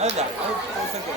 ಹೌದಾ